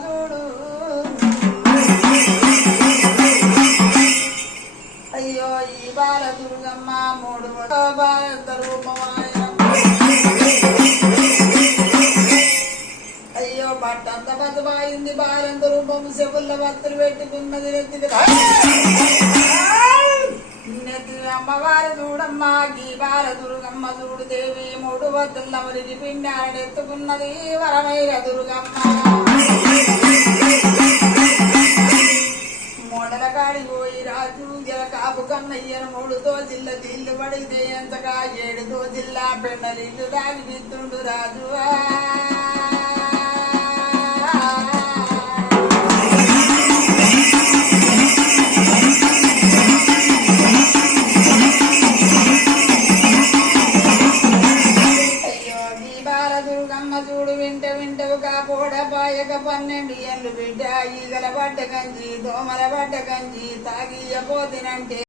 చూడు అయ్యో ఈ బాల దుర్గమ్మ మూడు భారత రూపమాయ అయ్యో బట్టంత బతమాయింది బాలంత రూపము చెవుల భక్తులు పెట్టుకున్నది నెత్తి అమ్మవారు చూడమ్మ గీ బాల దుర్గమ్మ చూడు దేవి మూడు వద్దుల మరికి పిండాడెత్తుకున్నది వరమైర దుర్గమ్మ మూడల కాడి పోయి రాజు గెల కాపు కన్నయ్యను మూడుతో జిల్ల తీళ్ళు పడితే ఎంతగా ఏడుతో జిల్లా పెండలిల్లు దాని బిత్తుండు రాజు చూడు వింట వింటవు కాపోడ పాయక 12 ఏళ్ళు బిడ్డ ఈగల పడ్డ గంజి దోమల పడ్డ గంజి తాగియపోతినంటే